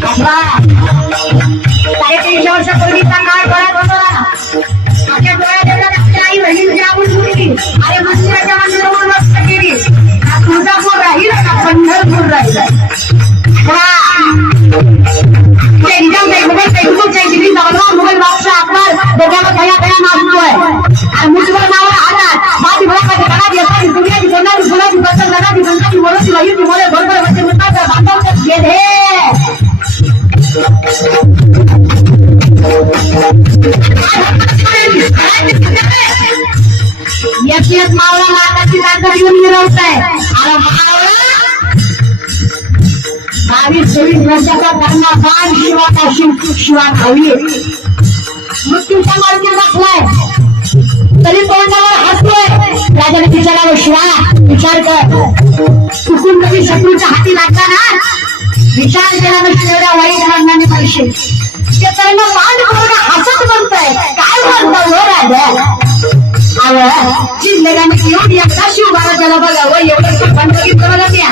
3 वर्षापूर्वीचा काळ बराच होता. आपल्या डोळ्यात आपल्या आई बहिणीची आवड होती. अरे मंदिराच्या मंदिरावर मस्त केली. तुळजापूर राहील का पंढरपूर राहील. मुघल बादशाह अकबर दोघांना खया खया मागतोय आणि मुठभर नावं हातात माझी भराची घरात येतात दुनियाची सोनारी फुलाची बद्दल लगाची गंगाची बोलती वाई तुम्हाला बरोबर म्हणजे मुद्दा बांधवतात गेले येत मावळा माताची ताकद घेऊन मिरवत आहे. अरे मावळा 22-23 वर्षाचा कर्णधार शिवाचा शिवा खावी मृत्यूच्या मार्गी बसलाय तरी तोंडावर हसतोय. राजाने विचारावं शिवा विचार कर चुकून कधी शत्रूच्या हाती लागला ना विचार केला नसतो एवढ्या वाईट मार्गाने पैसे ते त्यांना मान करून हसत म्हणतोय. काय म्हणतो हो राजा जिंदगाने एवढी एकदा शिवबाला त्याला बघावं एवढं बंद बघितलं बघा त्या